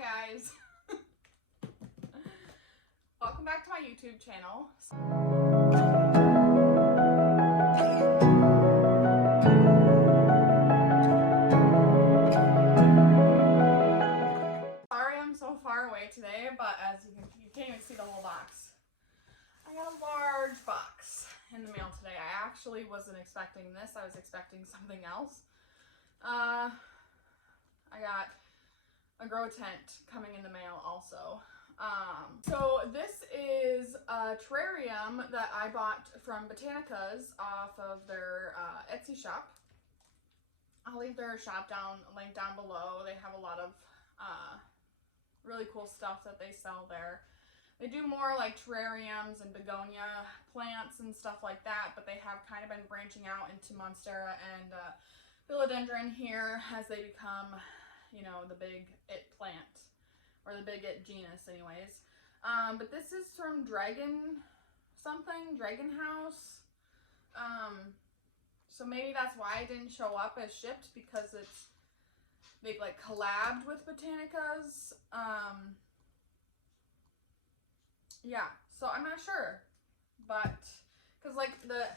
Hi guys! Welcome back to my YouTube channel. Sorry I'm so far away today, but as you can't even see the whole box. I got a large box in the mail today. I actually wasn't expecting this. I was expecting something else. I got a grow tent coming in the mail also. So this is a terrarium that I bought from Botanica's off of their Etsy shop. I'll leave their shop link down below. They have a lot of really cool stuff that they sell there. They do more like terrariums and begonia plants and stuff like that, but they have kind of been branching out into monstera and philodendron here as they become, you know, the big it plant, or the big it genus anyways. But this is from Dragon House. So maybe that's why it didn't show up as shipped, because they've like collabed with Botanica's. Yeah, so I'm not sure, but because like the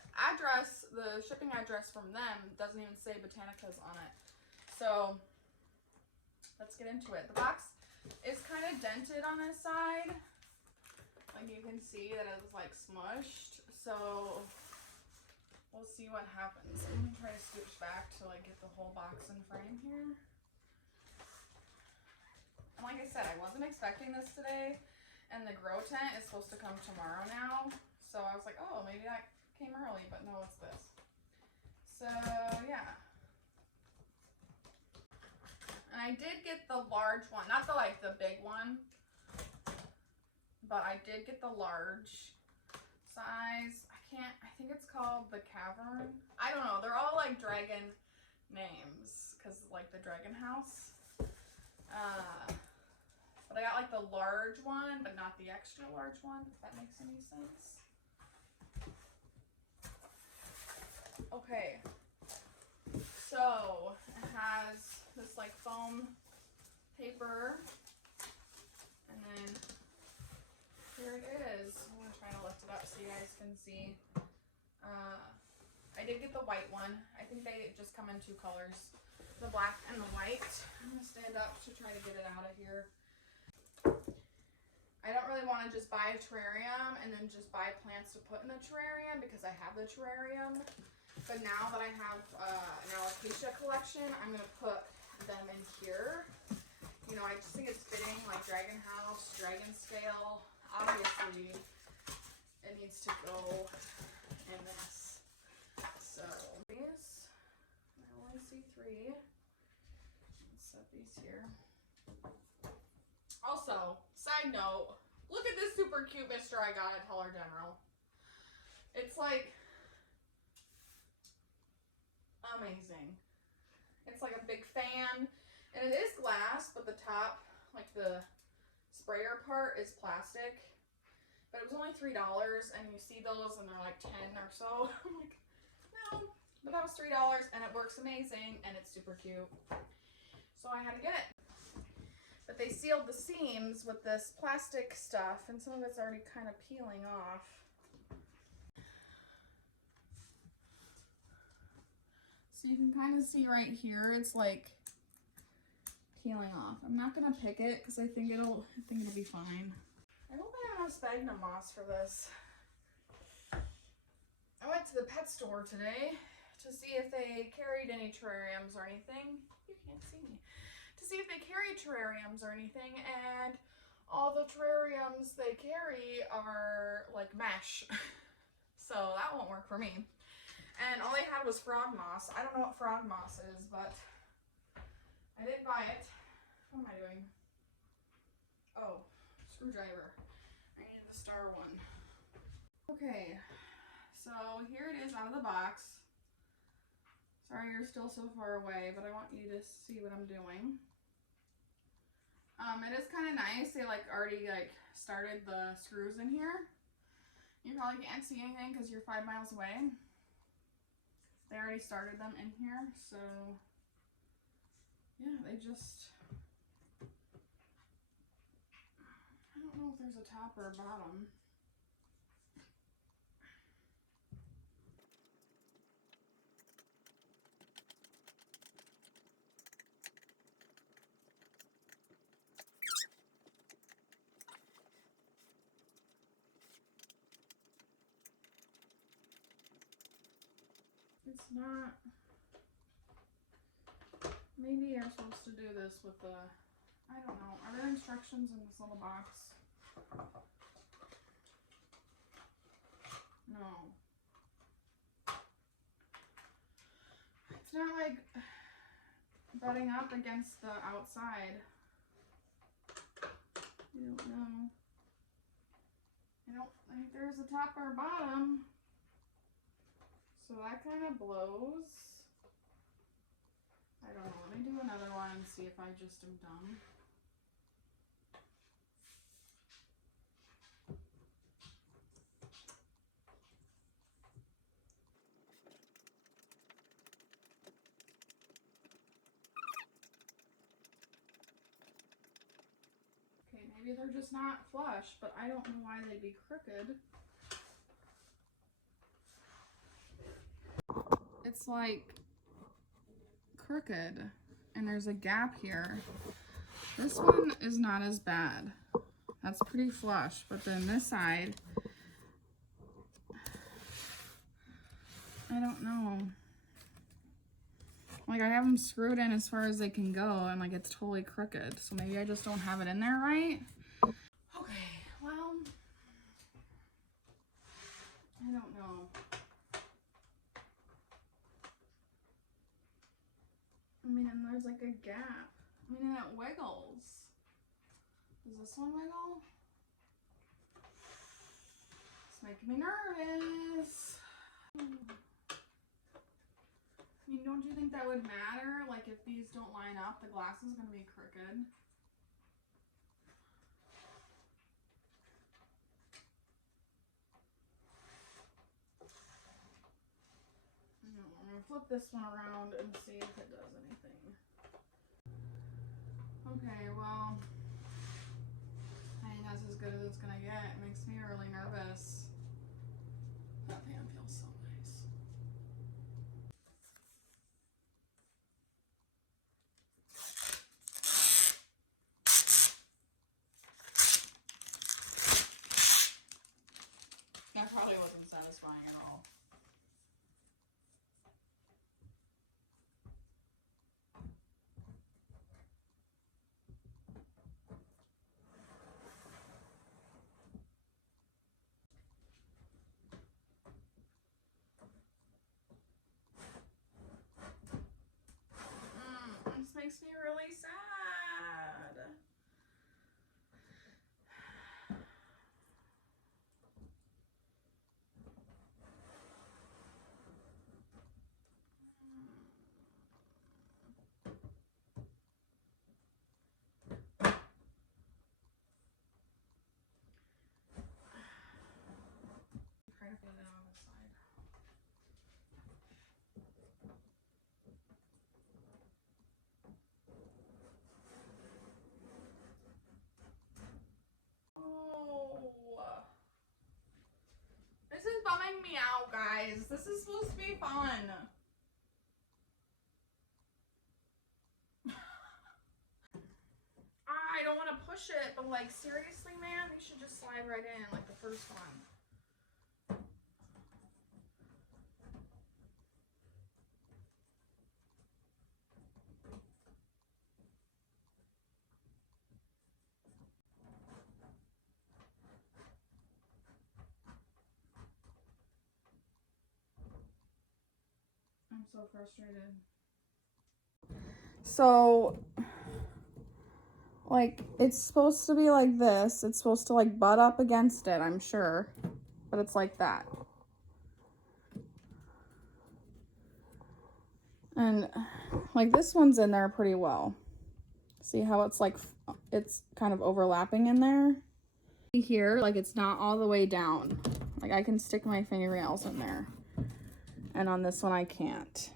shipping address from them doesn't even say Botanica's on it. So let's get into it. The box is kind of dented on this side. Like you can see that it was like smushed. So we'll see what happens. I'm gonna try to scooch back to like get the whole box in frame here. And like I said, I wasn't expecting this today. And the grow tent is supposed to come tomorrow now. So I was like, oh, maybe that came early, but no, it's this. So yeah. And I did get the large one, not the big one, but I did get the large size. I think it's called the Cavern. I don't know. They're all like dragon names because like the Dragon House. But I got like the large one, but not the extra large one, if that makes any sense. Okay. So it has this like foam paper, and then here it is. I'm gonna try to lift it up so you guys can see. I did get the white one. I think they just come in two colors, the black and the white. I'm gonna stand up to try to get it out of here. I don't really want to just buy a terrarium and then just buy plants to put in the terrarium because I have the terrarium. But now that I have an Alocasia collection, I'm going to put them in here. You know, I just think it's fitting, like Dragon House, Dragon Scale. Obviously, it needs to go in this. So, these, I only see 3. Let's set these here. Also, side note, look at this super cute mister I got at Dollar General. It's like amazing. It's like a big fan, and it is glass, but the top, like the sprayer part, is plastic. But it was only $3, and you see those and they're like 10 or so. I'm like, no, but that was $3 and it works amazing and it's super cute. So I had to get it. But they sealed the seams with this plastic stuff, and some of it's already kind of peeling off. So you can kind of see right here, it's like peeling off. I'm not gonna pick it because I think it'll be fine. I hope I have enough sphagnum moss for this. I went to the pet store today to see if they carried any terrariums or anything. You can't see me. To see if they carry terrariums or anything, and all the terrariums they carry are like mesh. So that won't work for me. And all they had was frog moss. I don't know what frog moss is, but I did buy it. What am I doing? Oh, screwdriver. I needed the star one. Okay, so here it is out of the box. Sorry you're still so far away, but I want you to see what I'm doing. It is kind of nice. They like already like started the screws in here. You probably can't see anything because you're 5 miles away. They already started them in here, so yeah, they just there's a top or a bottom. It's not. Maybe you're supposed to do this with the, I don't know. Are there instructions in this little box? No. It's not like butting up against the outside. I don't know. I don't think there's a top or a bottom. So that kind of blows. I don't know. Let me do another one and see if I just am dumb. Okay, maybe they're just not flush, but I don't know why they'd be crooked. It's like crooked and there's a gap here. This one is not as bad. That's pretty flush, but then this side, I don't know. Like I have them screwed in as far as they can go and like it's totally crooked. So maybe I just don't have it in there right. Okay, well, I don't know. I mean, and there's like a gap. I mean, and it wiggles. Does this one wiggle? It's making me nervous. I mean, don't you think that would matter? Like, if these don't line up, the glass is going to be crooked. I'm going to flip this one around and see if it does anything. Okay, well, I think that's as good as it's going to get. It makes me really nervous. That pan feels so nice. That probably wasn't satisfying at all. This makes me really sad. Try to put it on this side. This is bumming me out, guys. This is supposed to be fun. I don't want to push it, but like, seriously, man, you should just slide right in like the first one. I'm so frustrated. So, like, it's supposed to be like this. It's supposed to, like, butt up against it, I'm sure. But it's like that. And, like, this one's in there pretty well. See how it's, like, it's kind of overlapping in there? Here, like, it's not all the way down. Like, I can stick my fingernails in there. And on this one, I can't.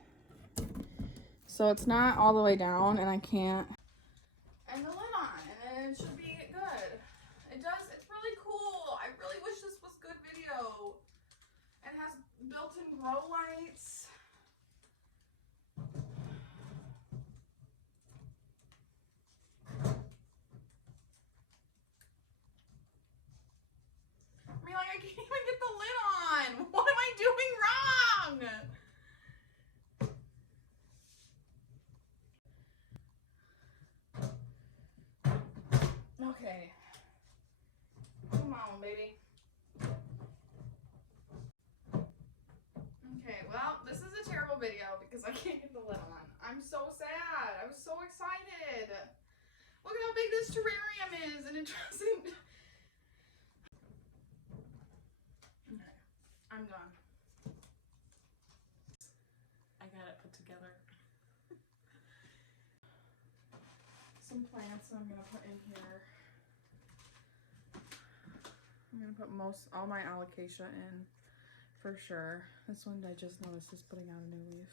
So it's not all the way down, and I can't. And the lid on, and it should be good. It does, it's really built-in grow lights. I mean, like, I can't even get the lid on. What am I doing wrong? Okay. Come on, baby. Okay, well, this is a terrible video because I can't get the lid on. I'm so sad. I was so excited. Look at how big this terrarium is, and it doesn't... Okay, I'm done. I got it put together. Some plants I'm gonna put in here. I'm gonna put all my Alocasia in for sure. This one I just noticed is putting out a new leaf.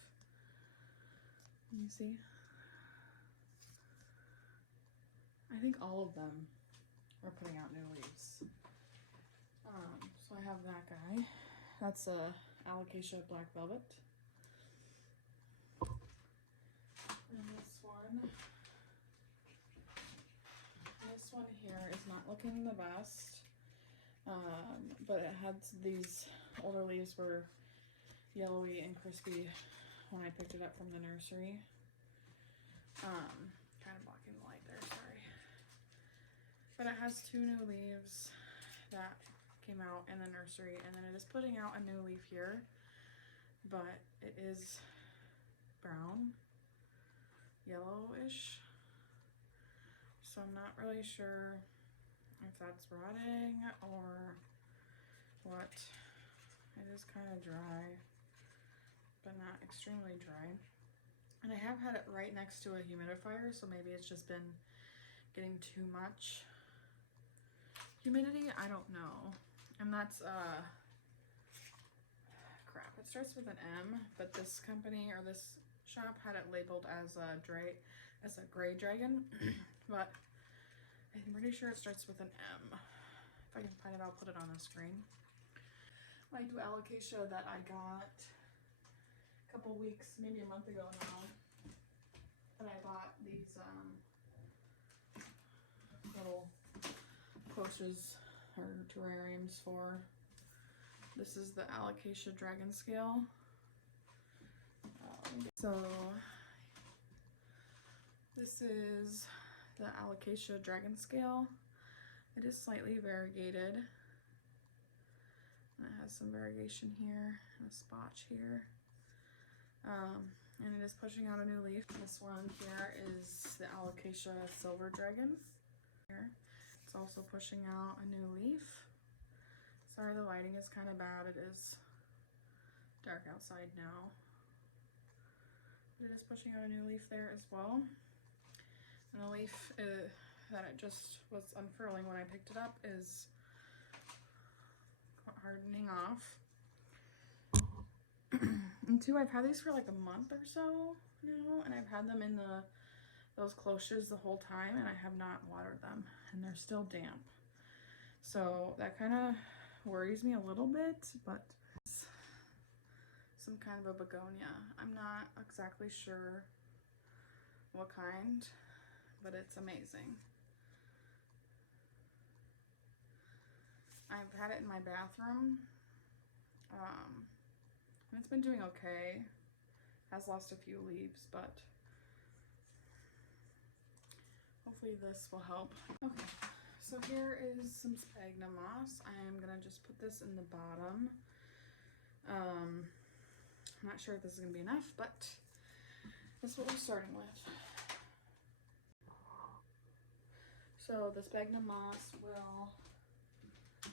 You see? I think all of them are putting out new leaves. So I have that guy. That's a Alocasia Black Velvet. And this one here is not looking the best. But it had these older leaves were yellowy and crispy when I picked it up from the nursery. Kind of blocking the light there, sorry. But it has 2 new leaves that came out in the nursery, and then it is putting out a new leaf here, but it is brown, yellowish, so I'm not really sure if that's rotting or what. It is kind of dry, but not extremely dry. And I have had it right next to a humidifier, so maybe it's just been getting too much humidity. I don't know. And that's crap. It starts with an M, but this company or this shop had it labeled as a gray dragon, but I'm pretty sure it starts with an M. If I can find it, I'll put it on the screen. My new Alocasia that I got a couple weeks, maybe a month ago now, and I bought these little pouches or terrariums for. This is the Alocasia Dragon Scale. So this is the Alocasia Dragon Scale. It is slightly variegated. And it has some variegation here and a spotch here. And it is pushing out a new leaf. This one here is the Alocasia Silver Dragon. Here. It's also pushing out a new leaf. Sorry, the lighting is kind of bad. It is dark outside now. It is pushing out a new leaf there as well. And the leaf that it just was unfurling when I picked it up is hardening off. And 2, I've had these for like a month or so now, and I've had them in those cloches the whole time, and I have not watered them, and they're still damp. So that kind of worries me a little bit, but it's some kind of a begonia. I'm not exactly sure what kind, but it's amazing. I've had it in my bathroom, and it's been doing okay. Has lost a few leaves, but hopefully this will help. Okay, so here is some Sphagnum Moss. I am gonna just put this in the bottom. I'm not sure if this is gonna be enough, but that's what we're starting with. So the Sphagnum Moss will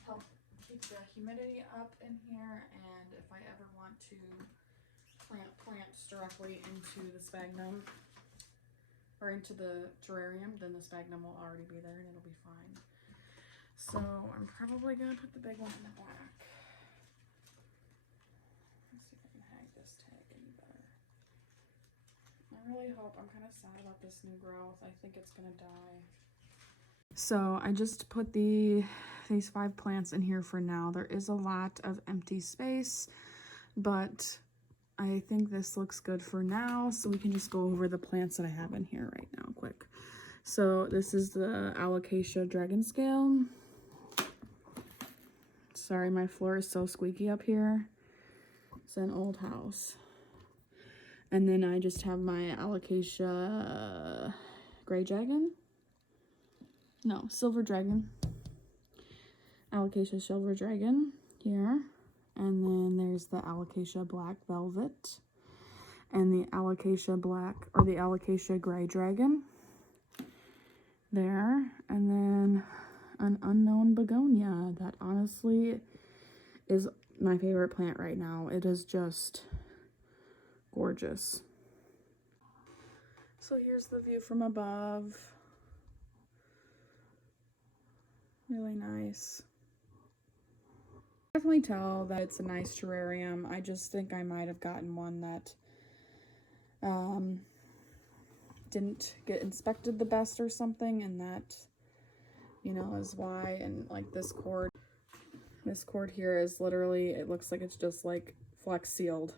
help keep the humidity up in here, and if I ever want to plant plants directly into the sphagnum or into the terrarium, then the sphagnum will already be there and it'll be fine. So I'm probably gonna put the big one in the back. Let's see if I can hang this tag any better. I really hope. I'm kind of sad about this new growth. I think it's gonna die. So I just put these 5 plants in here for now. There is a lot of empty space. but I think this looks good for now, so we can just go over the plants that I have in here right now quick. So this is the Alocasia dragon scale. Sorry, my floor is so squeaky up here. It's an old house. And then I just have my Alocasia gray dragon. No, silver dragon. Alocasia silver dragon here. And then there's the Alocasia black velvet. And the Alocasia black, or the Alocasia gray dragon. There. And then an unknown begonia that honestly is my favorite plant right now. It is just gorgeous. So here's the view from above. Really nice. Definitely tell that it's a nice terrarium. I just think I might have gotten one that didn't get inspected the best or something, and that, you know, is why. And like this cord here is literally, it looks like it's just like flex sealed.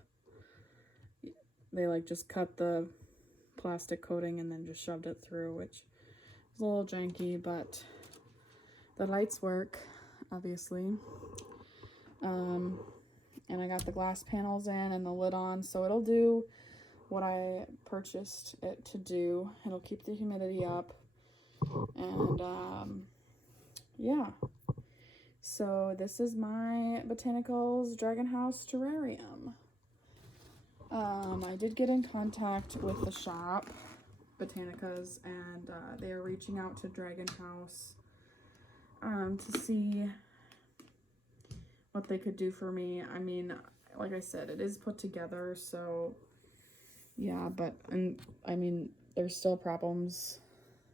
They like just cut the plastic coating and then just shoved it through, which is a little janky, but the lights work, obviously. And I got the glass panels in and the lid on, so it'll do what I purchased it to do. It'll keep the humidity up, and yeah. So this is my Botanicals Dragon House terrarium. I did get in contact with the shop, Botanicas, and they are reaching out to Dragon House to see what they could do for me. I mean, like I said, it is put together, so yeah, but, and I mean, there's still problems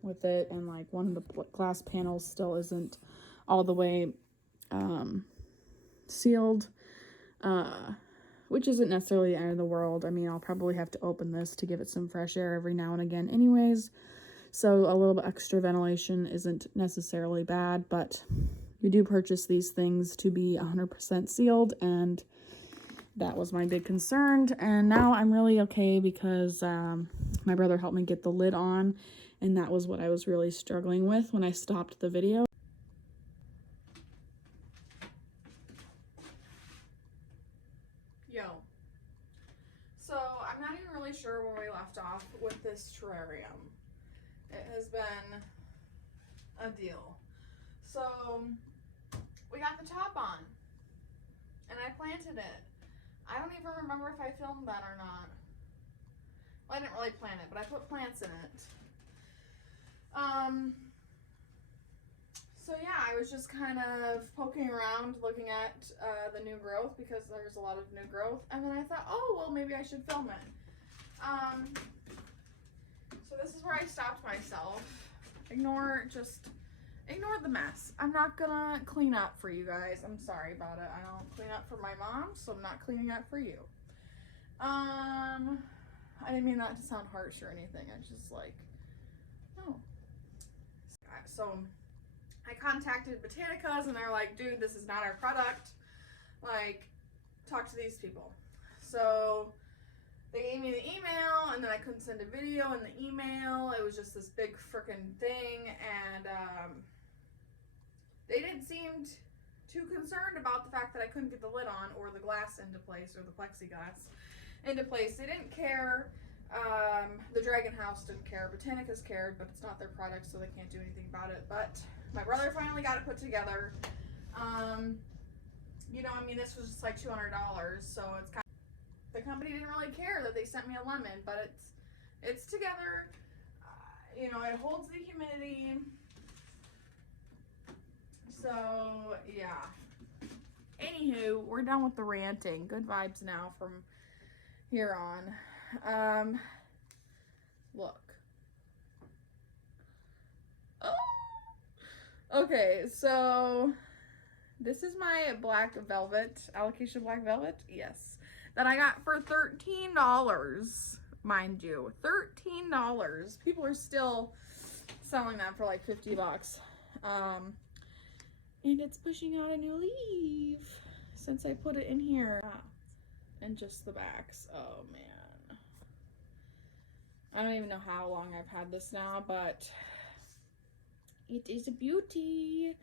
with it, and like one of the glass panels still isn't all the way sealed, which isn't necessarily the end of the world. I mean, I'll probably have to open this to give it some fresh air every now and again anyways, so a little bit extra ventilation isn't necessarily bad, but you do purchase these things to be 100% sealed, and that was my big concern. And now I'm really okay because my brother helped me get the lid on, and that was what I was really struggling with when I stopped the video. Yo. So I'm not even really sure where we left off with this terrarium. It has been a deal. So we got the top on, and I planted it. I don't even remember if I filmed that or not. Well, I didn't really plant it, but I put plants in it. So yeah, I was just kind of poking around looking at the new growth, because there's a lot of new growth, and then I thought, oh, well, maybe I should film it. So this is where I stopped myself. Ignore the mess. I'm not gonna clean up for you guys. I'm sorry about it. I don't clean up for my mom, so I'm not cleaning up for you. I didn't mean that to sound harsh or anything. I just like, no. So I contacted Botanicas, and they're like, dude, this is not our product. Like, talk to these people. So they gave me the email, and then I couldn't send a video in the email. It was just this big freaking thing, and they didn't seem too concerned about the fact that I couldn't get the lid on or the glass into place, or the plexiglass into place. They didn't care. The Dragon House didn't care. Botanicas cared, but it's not their product, so they can't do anything about it. But my brother finally got it put together. You know, I mean, this was just like $200, so it's kind of, the company didn't really care that they sent me a lemon, but it's together. You know, it holds the humidity. So yeah. Anywho, we're done with the ranting. Good vibes now from here on. Look. Oh. Okay, so this is my black velvet, Alocasia black velvet. Yes. That I got for $13, mind you. $13. People are still selling that for like 50 bucks. And it's pushing out a new leaf since I put it in here. and just the backs. Oh man. I don't even know how long I've had this now, but it is a beauty.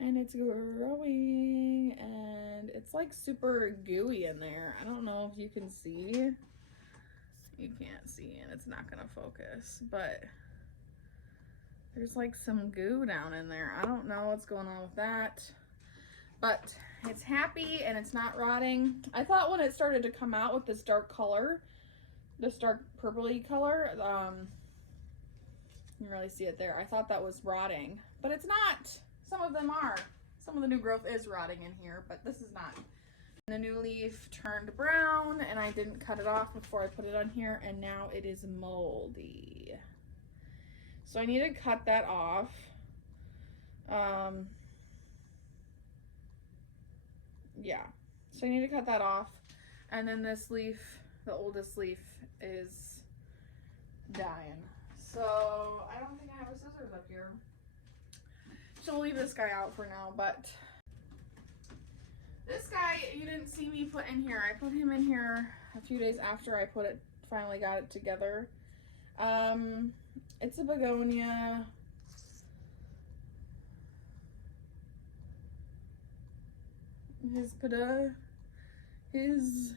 And it's growing, and it's like super gooey in there. I don't know if you can see. You can't see, and it's not gonna focus, but there's like some goo down in there. I don't know what's going on with that, but it's happy and it's not rotting. I thought when it started to come out with this dark color, this dark purpley color, you can really see it there. I thought that was rotting, but it's not. Some of them are. Some of the new growth is rotting in here, but this is not. The new leaf turned brown, and I didn't cut it off before I put it on here, and now it is moldy. So I need to cut that off. Yeah, so I need to cut that off. And then this leaf, the oldest leaf, is dying. So I don't think I have a scissors up here. So we'll leave this guy out for now, but this guy you didn't see me put in here. I put him in here a few days after I finally got it together. It's a begonia. His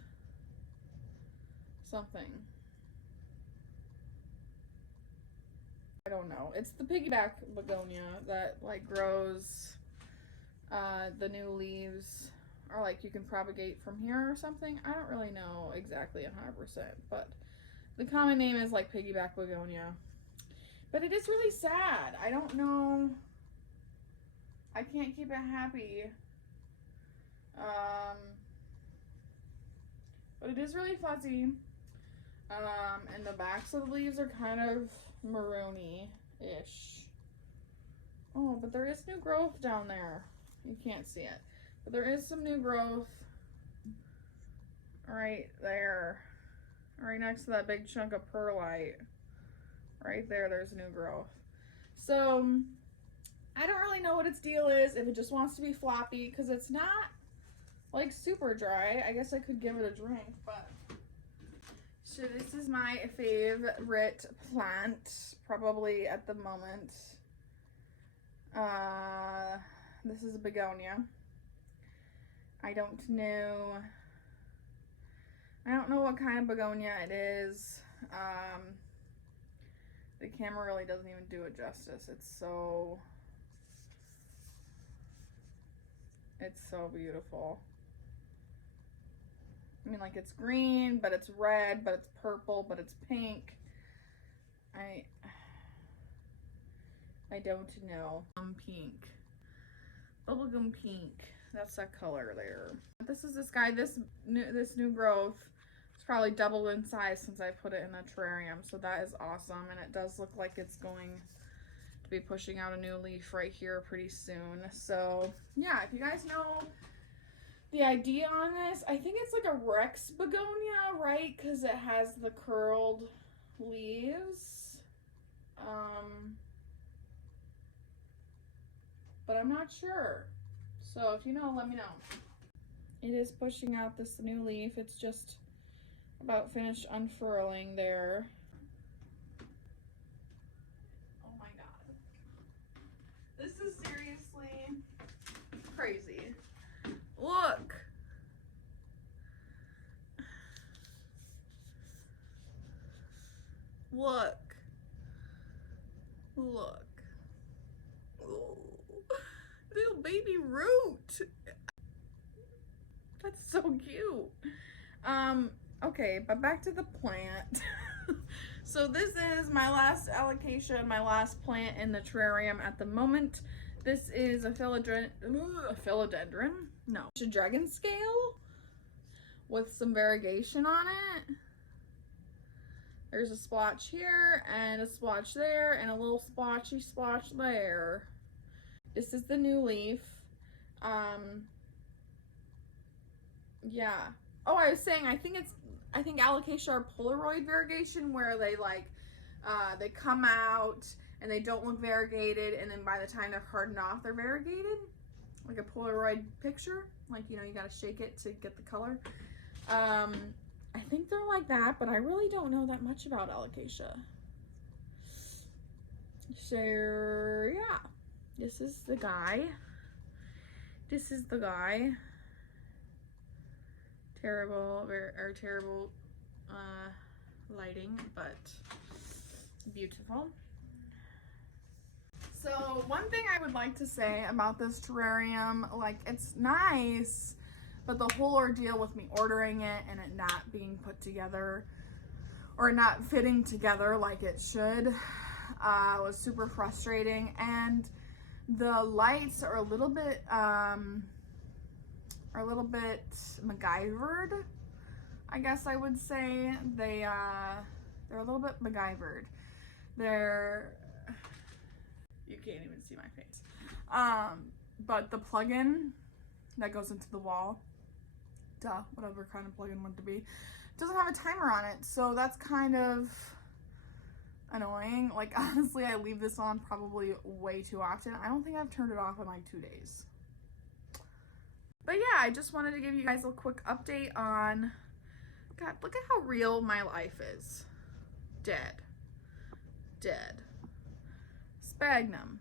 something. I don't know. It's the Piggyback Begonia that like grows the new leaves, or like you can propagate from here or something. I don't really know exactly 100%, but the common name is like Piggyback Begonia. But it is really sad. I don't know. I can't keep it happy. But it is really fuzzy. And the backs of the leaves are kind of maroony-ish. Oh, but there is new growth down there. You can't see it. But there is some new growth right there. Right next to that big chunk of perlite. Right there, there's new growth. So, I don't really know what its deal is, if it just wants to be floppy, because it's not like super dry. I guess I could give it a drink, but so this is my favorite plant probably at the moment. This is a begonia. I don't know what kind of begonia it is. The camera really doesn't even do it justice. It's so beautiful. I mean, like, it's green, but it's red, but it's purple, but it's pink. I don't know. Pink. Bubblegum pink. That's that color there. This is this guy. This new growth. It's probably doubled in size since I put it in the terrarium. So that is awesome. And it does look like it's going to be pushing out a new leaf right here pretty soon. So, yeah, if you guys know the idea on this, I think it's like a Rex begonia, right? Because it has the curled leaves. But I'm not sure. So if you know, let me know. It is pushing out this new leaf. It's just about finished unfurling there. Oh my god. This is seriously crazy. Look. Look. Look. Oh, little baby root. That's so cute. Okay, but back to the plant. So this is my last alocasia, my last plant in the terrarium at the moment. This is a philodendron? No, it's a dragon scale with some variegation on it. There's a splotch here and a splotch there and a little splotchy splotch there. This is the new leaf. Yeah. Oh, I was saying, I think alocasia are Polaroid variegation, where they like, they come out and they don't look variegated, and then by the time they're hardened off, they're variegated. Like a Polaroid picture. Like, you know, you gotta shake it to get the color. I think they're like that, but I really don't know that much about Alocasia. So yeah, this is the guy. This is the guy. Terrible, terrible lighting, but beautiful. So one thing I would like to say about this terrarium, like, it's nice, but the whole ordeal with me ordering it and it not being put together or not fitting together like it should was super frustrating. And the lights are a little bit MacGyvered, I guess I would say. They're a little bit MacGyvered. You can't even see my face. But the plug-in that goes into the wall, whatever kind of plug-in want to be, doesn't have a timer on it, so that's kind of annoying. Like, honestly, I leave this on probably way too often. I don't think I've turned it off in like 2 days. But yeah, I just wanted to give you guys a quick update on, God, look at how real my life is. Dead. Sphagnum.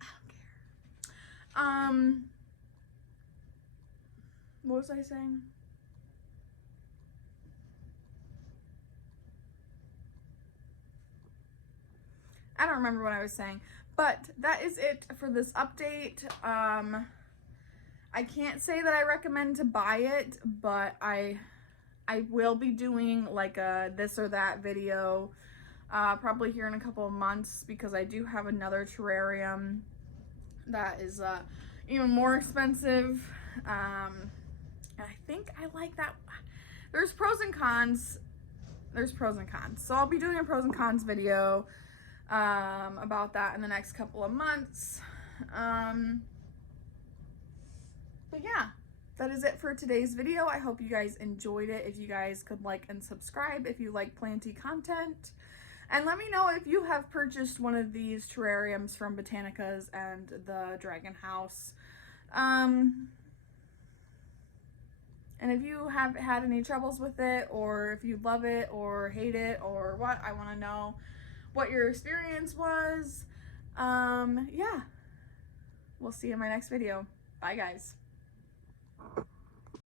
I don't care. What was I saying? I don't remember what I was saying, but that is it for this update. I can't say that I recommend to buy it, but I will be doing like a this or that video probably here in a couple of months, because I do have another terrarium that is even more expensive. And I think I like that. There's pros and cons. So I'll be doing a pros and cons video about that in the next couple of months. But yeah, that is it for today's video. I hope you guys enjoyed it. If you guys could like and subscribe if you like planty content. And let me know if you have purchased one of these terrariums from Botanica's and the Dragon House. And if you have had any troubles with it, or if you love it or hate it or what, I want to know what your experience was. Yeah. We'll see you in my next video. Bye, guys.